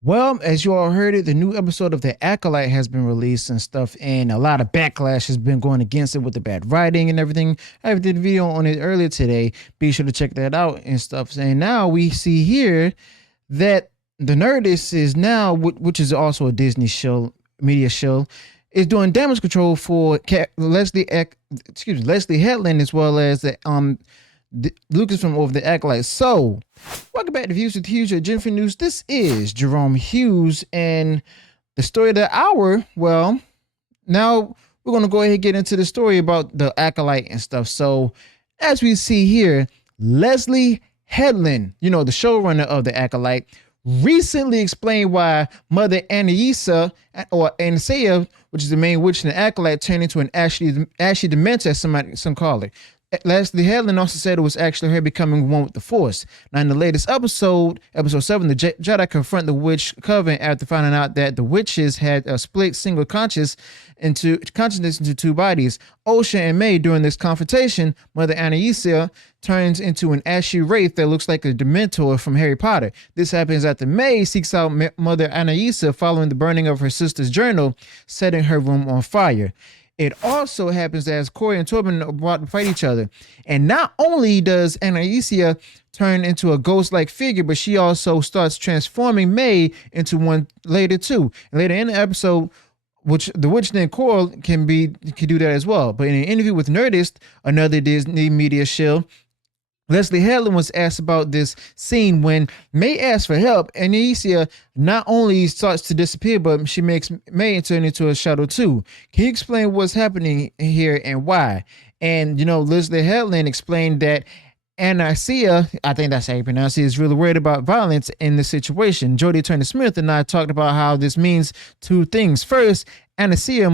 Well, as you all heard it, the new episode of The Acolyte has been released and stuff, and a lot of backlash has been going against it with the bad writing and everything. I did a video on it earlier today. Be sure to check that out and stuff. And now we see here that the Nerdist is now, which is also a Disney show, Media Shill, is doing damage control for Leslye Headland as well as the Lucasfilm over the Acolyte. So, welcome back to Views with Hughes at Jennifer News. This is Jerome Hughes, and the story of the hour. Well, now we're going to go ahead and get into the story about the Acolyte and stuff. So, as we see here, Leslye Headland, the showrunner of the Acolyte, recently explained why Mother Aniseya, or Aniseya, which is the main witch in the Acolyte, turned into an ashy dementor, as some call it. Leslye Headland also said it was actually her becoming one with the Force. Now, in the latest episode 7, the Jedi confront the witch coven after finding out that the witches had a split single consciousness into two bodies. Osha and May, during this confrontation, Mother Aniseya turns into an ashy wraith that looks like a dementor from Harry Potter. This happens after May seeks out Mother Aniseya following the burning of her sister's journal, setting her room on fire. It also happens as Corey and Tobin are about to fight each other. And not only does Aniseya turn into a ghost-like figure, but she also starts transforming May into one later too. And later in the episode, which the witch named Coral can do that as well. But in an interview with Nerdist, another Disney Media Shill, Leslye Headland was asked about this scene when May asks for help, and Aniseya not only starts to disappear, but she makes May turn into a shadow too. Can you explain what's happening here and why? And, Leslye Headland explained that Aniseya, I think that's how you pronounce it, is really worried about violence in this situation. Jodie Turner-Smith and I talked about how this means two things. First, Aniseya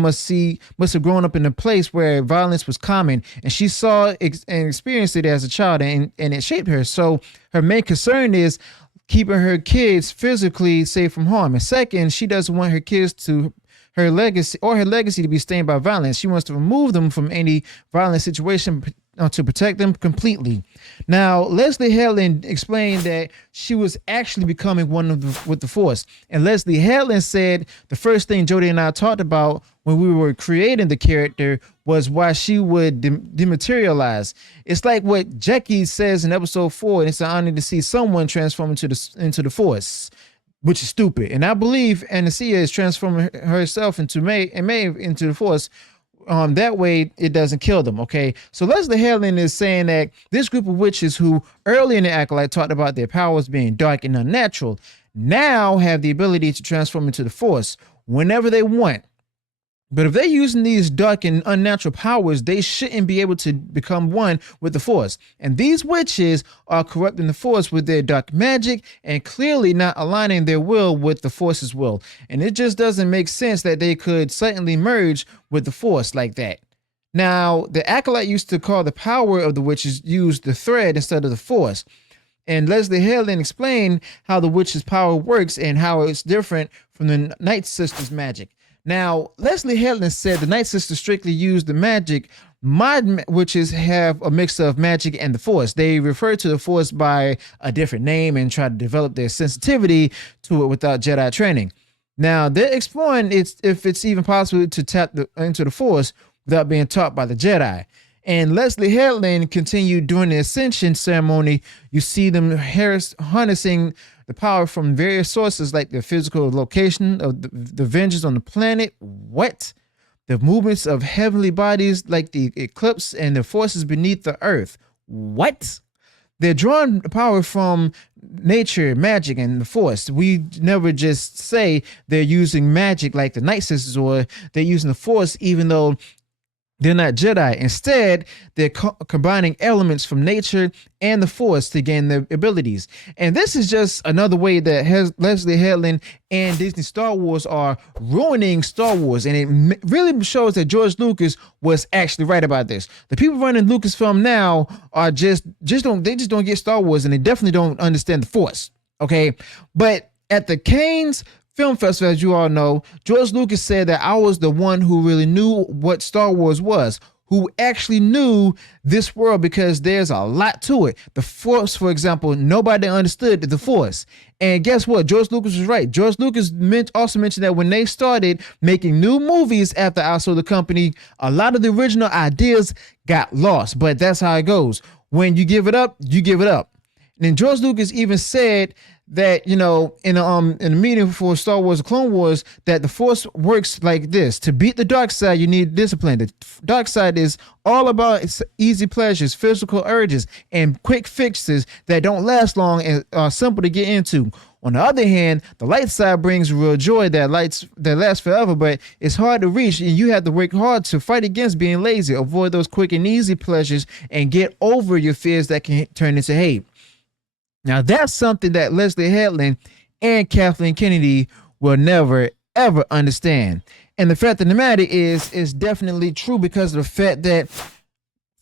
must have grown up in a place where violence was common, and she saw and experienced it as a child, and it shaped her. So her main concern is keeping her kids physically safe from harm. And second, she doesn't want her kids to her legacy to be stained by violence. She wants to remove them from any violent situation to protect them completely. Now, Leslye Headland explained that she was actually becoming one with the Force. And Leslye Headland said the first thing Jodie and I talked about when we were creating the character was why she would dematerialize. It's like what Jackie says in episode 4, and it's an honor to see someone transform into the Force, which is stupid. And I believe Aniseya is transforming herself into May into the Force. That way it doesn't kill them. Okay, so Leslye Headland is saying that this group of witches who early in the Acolyte talked about their powers being dark and unnatural now have the ability to transform into the Force whenever they want. But if they're using these dark and unnatural powers, they shouldn't be able to become one with the Force. And these witches are corrupting the Force with their dark magic and clearly not aligning their will with the Force's will. And it just doesn't make sense that they could suddenly merge with the Force like that. Now, the Acolyte used to call the power of the witches use the thread instead of the Force. And Leslye Headland explained how the witch's power works and how it's different from the Night Sisters' magic. Now, Leslye Headland said the Night Sisters strictly use the magic. Mod witches have a mix of magic and the Force. They refer to the Force by a different name and try to develop their sensitivity to it without Jedi training. Now, they're exploring if it's even possible to tap into the Force without being taught by the Jedi. And Leslye Headland continued during the Ascension ceremony. You see them harnessing the power from various sources like the physical location of the Avengers on the planet. What? The movements of heavenly bodies like the eclipse and the forces beneath the earth. What? They're drawing power from nature, magic, and the Force. We never just say they're using magic like the Night Sisters or they're using the Force even though they're not Jedi. Instead, they're combining elements from nature and the Force to gain their abilities. And this is just another way that Leslye Headland and Disney Star Wars are ruining Star Wars. And it really shows that George Lucas was actually right about this. The people running Lucasfilm now are just don't get Star Wars, and they definitely don't understand the Force. Okay, but at the Cannes Film Festival, as you all know, George Lucas said that I was the one who really knew what Star Wars was. who actually knew this world, because there's a lot to it. The Force, for example, nobody understood the Force. And guess what? George Lucas was right. George Lucas also mentioned that when they started making new movies after I sold the company, a lot of the original ideas got lost. But that's how it goes. When you give it up, you give it up. And then George Lucas even said that, in a meeting for Star Wars Clone Wars, that the Force works like this. To beat the dark side, you need discipline. The dark side is all about easy pleasures, physical urges, and quick fixes that don't last long and are simple to get into. On the other hand, the light side brings real joy that lasts forever, but it's hard to reach, and you have to work hard to fight against being lazy, avoid those quick and easy pleasures, and get over your fears that can turn into hate. Now, that's something that Leslye Headland and Kathleen Kennedy will never, ever understand. And the fact of the matter is definitely true, because of the fact that,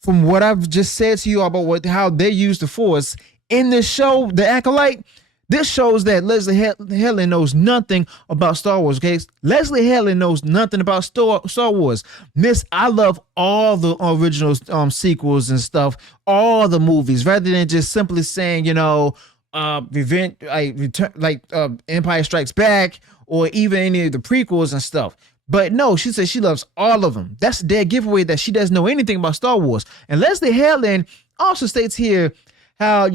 from what I've just said to you about how they use the Force in this show, The Acolyte, this shows that Leslye Headland knows nothing about Star Wars, okay? Leslye Headland knows nothing about Star Wars. Miss, I love all the original sequels and stuff, all the movies, rather than just simply saying, Empire Strikes Back, or even any of the prequels and stuff. But no, she says she loves all of them. That's a dead giveaway that she doesn't know anything about Star Wars. And Leslye Headland also states here how,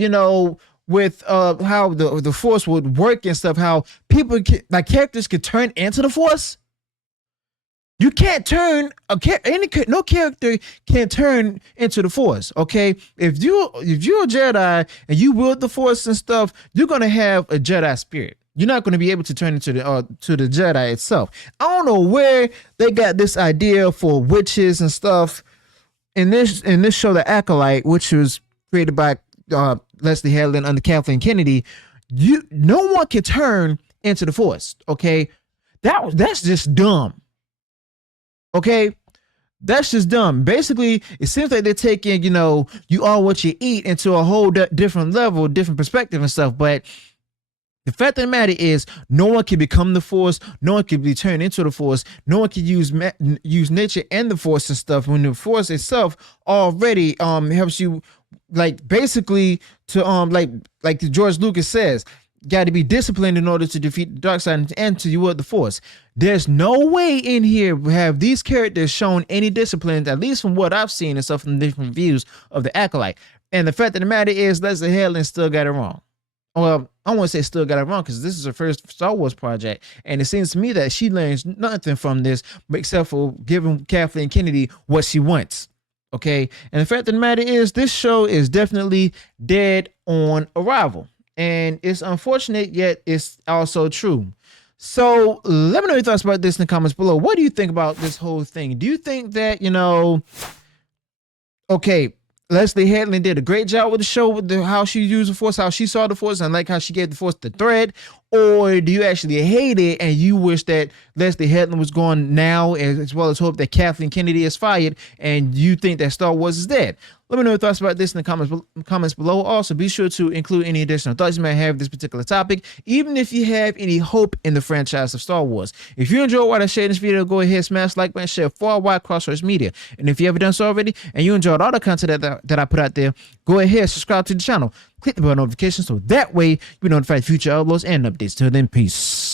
with how the Force would work and stuff, how people characters could turn into the Force. You can't turn no character can turn into the Force. Okay, if you're a Jedi and you wield the Force and stuff, you're gonna have a Jedi spirit. You're not going to be able to turn into the Jedi itself. I don't know where they got this idea for witches and stuff in this show, The Acolyte, which was created by Leslye Headland under Kathleen Kennedy. No one can turn into the Force. Okay, that's just dumb. Okay, that's just dumb. Basically, it seems like they're taking you are what you eat into a whole different level, different perspective and stuff. But the fact of the matter is, no one can become the Force. No one can be turned into the Force. No one can use nature and the Force and stuff, when the Force itself already helps you, basically to like George Lucas says, got to be disciplined in order to defeat the dark side and to wield the Force. There's no way in here have these characters shown any discipline, at least from what I've seen and stuff from different views of The Acolyte. And the fact of the matter is, Leslye Headland still got it wrong. Well, I want to say still got it wrong, because this is her first Star Wars project, and it seems to me that she learns nothing from this except for giving Kathleen Kennedy what she wants. Okay, and the fact of the matter is, this show is definitely dead on arrival, and it's unfortunate, yet it's also true. So let me know your thoughts about this in the comments below. What do you think about this whole thing? Do you think that okay, Leslye Headland did a great job with the show, with how she used the Force, how she saw the Force, and like how she gave the Force the thread? Or do you actually hate it and you wish that Leslye Headland was gone now, as well as hope that Kathleen Kennedy is fired, and you think that Star Wars is dead? Let me know your thoughts about this in the comments below. Also, be sure to include any additional thoughts you might have of this particular topic, even if you have any hope in the franchise of Star Wars. If you enjoyed what I shared in this video, go ahead, smash like button, share far wide Crossroads Media. And if you haven't done so already, and you enjoyed all the content that I put out there, go ahead, subscribe to the channel, click the bell notification, so that way you'll be notified of future uploads and updates. Till then, peace.